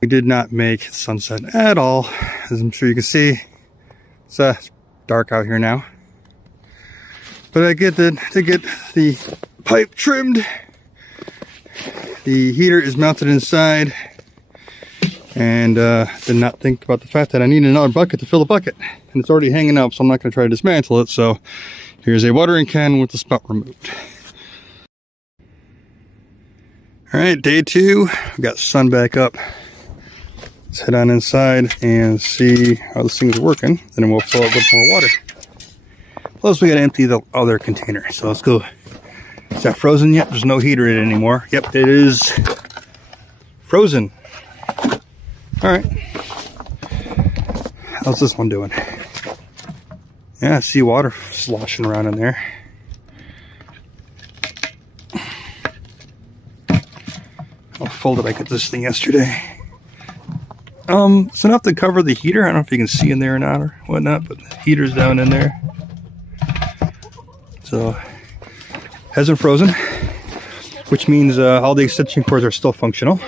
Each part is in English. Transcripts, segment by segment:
We did not make sunset at all, as I'm sure you can see. It's dark out here now. But I get to get the pipe trimmed. The heater is mounted inside. And did not think about the fact that I need another bucket to fill the bucket. And it's already hanging up, so I'm not going to try to dismantle it. So here's a watering can with the spout removed. Alright, day 2. We got sun back up. Let's head on inside and see how this thing is working. Then we'll fill it with more water. Plus, we got to empty the other container. So let's go. Is that frozen yet? There's no heater in it anymore. Yep, it is frozen. All right. How's this one doing? Yeah, I see water sloshing around in there. How full did I get this thing yesterday? It's enough to cover the heater. I don't know if you can see in there or not or whatnot, but the heater's down in there. So, hasn't frozen, which means all the extension cords are still functional.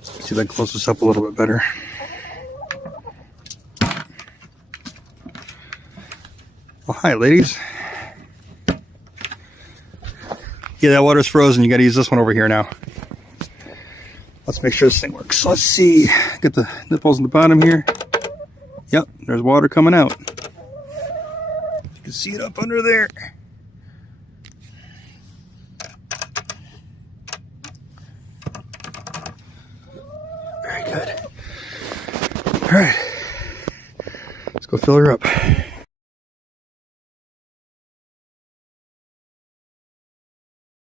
See if I can close this up a little bit better. Well, hi, ladies. Yeah, that water's frozen. You got to use this one over here now. Let's make sure this thing works. Let's see. Get the nipples on the bottom here. Yep, there's water coming out. You can see it up under there. Very good. All right. Let's go fill her up.